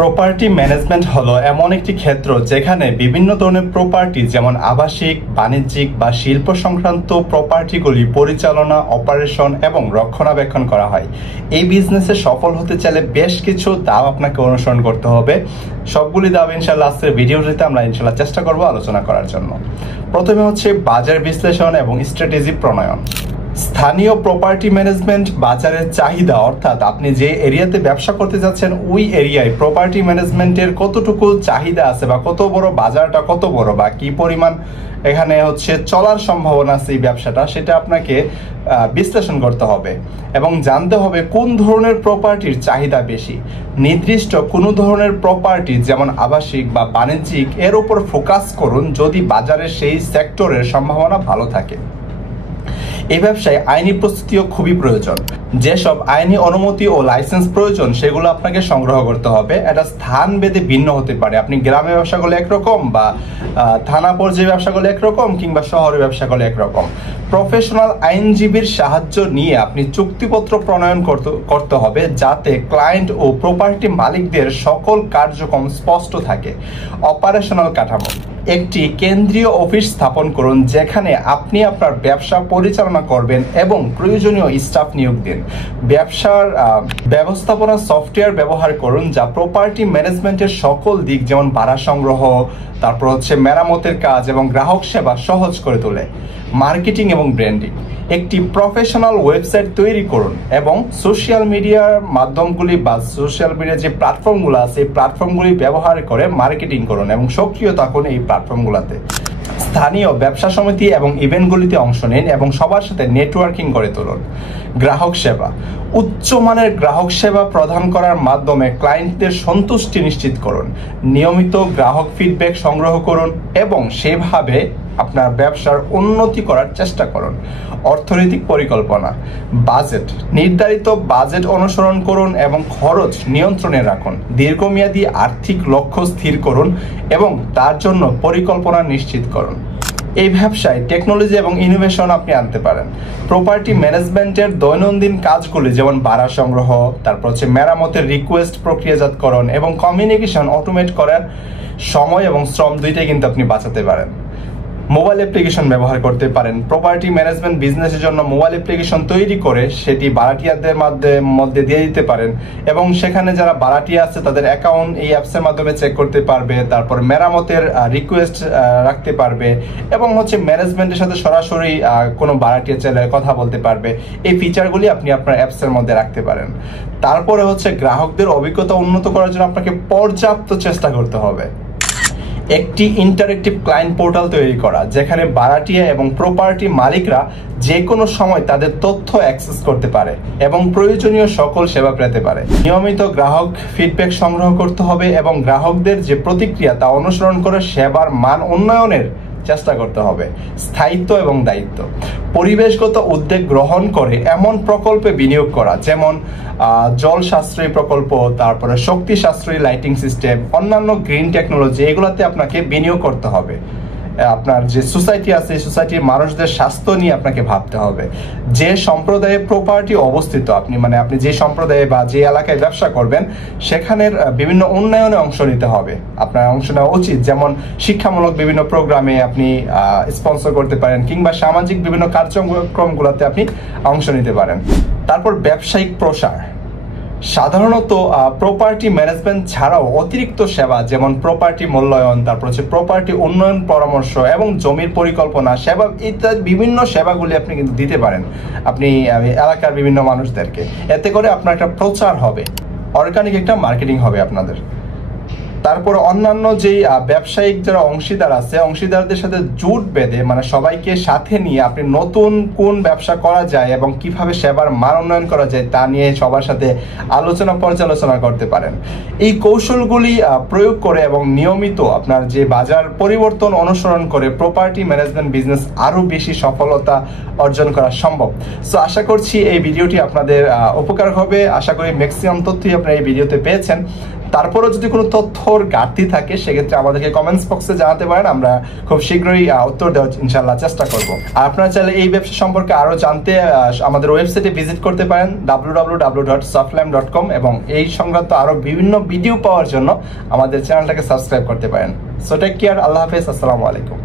Property management হলো এমন একটি ক্ষেত্র যেখানে বিভিন্ন ধরনের প্রপার্টি যেমন আবাসিক, বাণিজ্যিক বা শিল্প সংক্রান্ত প্রপার্টিগুলি পরিচালনা, অপারেশন এবং রক্ষণাবেক্ষণ করা হয়। এই বিজনেসে সফল হতে চাইলে বেশ কিছু ধাপ আপনাকে অনুসরণ করতে হবে। সবগুলি ধাপ ইনশাআল্লাহ আজকের ভিডিওটিতে আমরা ইনশাআল্লাহ চেষ্টা করব আলোচনা করার জন্য। প্রথমে হচ্ছে বাজার বিশ্লেষণ এবং স্ট্র্যাটেজি প্রণয়ন। স্থানীয় প্রপার্টি ম্যানেজমেন্ট বাজারের চাহিদা, অর্থাৎ আপনি যে এরিয়াতে ব্যবসা করতে যাচ্ছেন ওই এরিয়ায় প্রপার্টি ম্যানেজমেন্টের কতটুকু চাহিদা আছে বা কত বড় বাজারটা, কত বড় বা কি পরিমাণ এখানে হচ্ছে চলার সম্ভাবনা আছে এই ব্যবসাটা, সেটা আপনাকে বিশ্লেষণ করতে হবে এবং জানতে হবে কোন ধরনের প্রপার্টির চাহিদা বেশি। নির্দিষ্ট কোনো ধরনের প্রপার্টি যেমন আবাসিক বা বাণিজ্যিক এর উপর ফোকাস করুন যদি বাজারে সেই সেক্টরের সম্ভাবনা ভালো থাকে। এই ব্যবসায় আইনি প্রস্তুতিও খুবই প্রয়োজন। যেসব আইনি অনুমতি ও লাইসেন্স প্রয়োজন সেগুলো আপনাকে সংগ্রহ করতে হবে। এটা স্থান ভেদে ভিন্ন হতে পারে। আপনি গ্রামে ব্যবসা করলে একরকম, বা থানা পর্যায়ে ব্যবসা করলে একরকম, কিংবা শহরে ব্যবসা করলে একরকম। প্রফেশনাল আইনজীবীর সাহায্য নিয়ে আপনি চুক্তিপত্র প্রণয়ন করতে হবে যাতে ক্লায়েন্ট ও প্রপার্টি মালিকদের সকল কার্যক্রম স্পষ্ট থাকে। অপারেশনাল কাঠামো। একটি কেন্দ্রীয় অফিস স্থাপন করুন যেখানে আপনি আপনার ব্যবসা পরিচালনা করবেন এবং প্রয়োজনীয় স্টাফ নিয়োগ দিন। ব্যবসার ব্যবস্থাপনা সফটওয়্যার ব্যবহার করুন যা প্রপার্টি ম্যানেজমেন্টের সকল দিক যেমন ভাড়া সংগ্রহ, তারপর হচ্ছে মেরামতের কাজ এবং গ্রাহক সেবা সহজ করে তোলে। মার্কেটিং এবং ব্র্যান্ডিং। একটি প্রফেশনাল ওয়েবসাইট তৈরি করুন এবং সোশ্যাল মিডিয়ার মাধ্যমগুলি বা সোশ্যাল মিডিয়ার যে প্ল্যাটফর্মগুলো আছে এই প্ল্যাটফর্মগুলি ব্যবহার করে মার্কেটিং করুন এবং সক্রিয় থাকুন এই প্ল্যাটফর্মগুলোতে। স্থানীয় ব্যবসা সমিতি এবং ইভেন্টগুলিতে অংশ নিন এবং সবার সাথে নেটওয়ার্কিং করে তুলুন। গ্রাহক সেবা। উচ্চমানের গ্রাহক সেবা প্রদান করার মাধ্যমে ক্লায়েন্টদের সন্তুষ্টি নিশ্চিত করুন। নিয়মিত গ্রাহক ফিডব্যাক সংগ্রহ করুন এবং সেভাবে আপনার ব্যবসার উন্নতি করার চেষ্টা করুন। অর্থনৈতিক পরিকল্পনা। বাজেট। নির্ধারিত বাজেট অনুসরণ করুন এবং খরচ নিয়ন্ত্রণে রাখুন। দীর্ঘমেয়াদী আর্থিক লক্ষ্য স্থির করুন এবং তার জন্য পরিকল্পনা নিশ্চিত করুন। এই ব্যবসায় টেকনোলজি এবং ইনোভেশন আপনি আনতে পারেন। প্রপার্টি ম্যানেজমেন্টের দৈনন্দিন কাজগুলি যেমন ভাড়া সংগ্রহ, তারপর হচ্ছে মেরামতের রিকোয়েস্ট প্রক্রিয়াজাতকরণ এবং কমিউনিকেশন অটোমেট করার সময় এবং শ্রম দুইটাই কিন্তু আপনি বাঁচাতে পারেন। মোবাইল অ্যাপ্লিকেশন ব্যবহার করতে পারেন। প্রপার্টি ম্যানেজমেন্ট বিজনেসের জন্য মোবাইল অ্যাপ্লিকেশন তৈরি করে সেটি ভাড়াটিয়াদের মধ্যে দিয়ে দিতে পারেন এবং সেখানে যারা ভাড়াটিয়া আছে তাদের অ্যাকাউন্ট এই অ্যাপসের মাধ্যমে চেক করতে পারবে, তারপর মেরামতের রিকোয়েস্ট রাখতে পারবে এবং হচ্ছে ম্যানেজমেন্টের সাথে সরাসরি কোনো ভাড়াটিয়া চাইলে কথা বলতে পারবে। এই ফিচারগুলি আপনি আপনার অ্যাপসের মধ্যে রাখতে পারেন। তারপরে হচ্ছে গ্রাহকদের অভিজ্ঞতা উন্নত করার জন্য আপনাকে পর্যাপ্ত চেষ্টা করতে হবে। একটি ইন্টারেক্টিভ ক্লায়েন্ট পোর্টাল তৈরি করা যেখানে ভাড়াটিয়া এবং প্রপার্টি মালিকরা যে কোনো সময় তাদের তথ্য অ্যাক্সেস করতে পারে এবং প্রয়োজনীয় সকল সেবা পেতে পারে। নিয়মিত গ্রাহক ফিডব্যাক সংগ্রহ করতে হবে এবং গ্রাহকদের যে প্রতিক্রিয়া তা অনুসরণ করে সেবার মান উন্নয়নের চেষ্টা করতে হবে। স্থায়িত্ব এবং দায়িত্ব। পরিবেশগত উদ্যোগ গ্রহণ করে এমন প্রকল্পে বিনিয়োগ করা যেমন জল সাশ্রয়ী প্রকল্প, তারপরে শক্তি সাশ্রয়ী লাইটিং সিস্টেম, অন্যান্য গ্রিন টেকনোলজি, এগুলাতে আপনাকে বিনিয়োগ করতে হবে। আপনার যে সোসাইটি আছে এই সোসাইটির মানুষদের স্বাস্থ্য নিয়ে আপনাকে ভাবতে হবে। যে সম্প্রদায়ে প্রপার্টি অবস্থিত আপনি যে সম্প্রদায়ে বা যে এলাকায় ব্যবসা করবেন সেখানের বিভিন্ন উন্নয়নে অংশ নিতে হবে। আপনার অংশ নেওয়া উচিত, যেমন শিক্ষামূলক বিভিন্ন প্রোগ্রামে আপনি স্পন্সর করতে পারেন কিংবা সামাজিক বিভিন্ন কার্যক্রমগুলোতে আপনি অংশ নিতে পারেন। তারপর ব্যবসায়িক প্রসার। সাধারণত প্রপার্টি ম্যানেজমেন্ট ছাড়াও অতিরিক্ত সেবা যেমন প্রপার্টি মূল্যায়ন, তারপর হচ্ছে প্রপার্টি উন্নয়ন পরামর্শ এবং জমির পরিকল্পনা সেবা ইত্যাদি বিভিন্ন সেবাগুলি আপনি কিন্তু দিতে পারেন আপনি এলাকার বিভিন্ন মানুষদেরকে। এতে করে আপনার একটা প্রচার হবে, অর্গানিক একটা মার্কেটিং হবে আপনাদের। তারপর অন্যান্য যে ব্যবসায়িক যারা অংশীদার আছে অংশীদারদের সাথে জোট বেঁধে সবাইকে সাথে নিয়ে আপনি নতুন কোন ব্যবসা করা যায় এবং কিভাবে সেবার মান উন্নয়ন করা যায় তা নিয়ে সবার সাথে পর্যালোচনা করতে পারেন। এই কৌশলগুলি প্রয়োগ করে এবং নিয়মিত আপনার যে বাজার পরিবর্তন অনুসরণ করে প্রপার্টি ম্যানেজমেন্ট বিজনেস আরো বেশি সফলতা অর্জন করা সম্ভব। সো আশা করছি এই ভিডিওটি আপনাদের উপকার হবে। আশা করি ম্যাক্সিমাম তথ্যই আপনারা এই ভিডিওতে পেয়েছেন। তারপরেও যদি কোনো তথ্যর ঘাটতি থাকে সেক্ষেত্রে আমাদেরকে কমেন্টস বক্সে জানাতে পারেন, আমরা খুব শীঘ্রই উত্তর দেওয়ার ইনশাআল্লাহ চেষ্টা করব। আর আপনারা চাইলে এই ব্যবসা সম্পর্কে আরো জানতে আমাদের ওয়েবসাইটে ভিজিট করতে পারেন www.softlam.com এবং এই সংক্রান্ত আরো বিভিন্ন ভিডিও পাওয়ার জন্য আমাদের চ্যানেলটাকে সাবস্ক্রাইব করতে পারেন। সো টেক কেয়ার, আল্লাহ হাফেজ, আসসালামু আলাইকুম।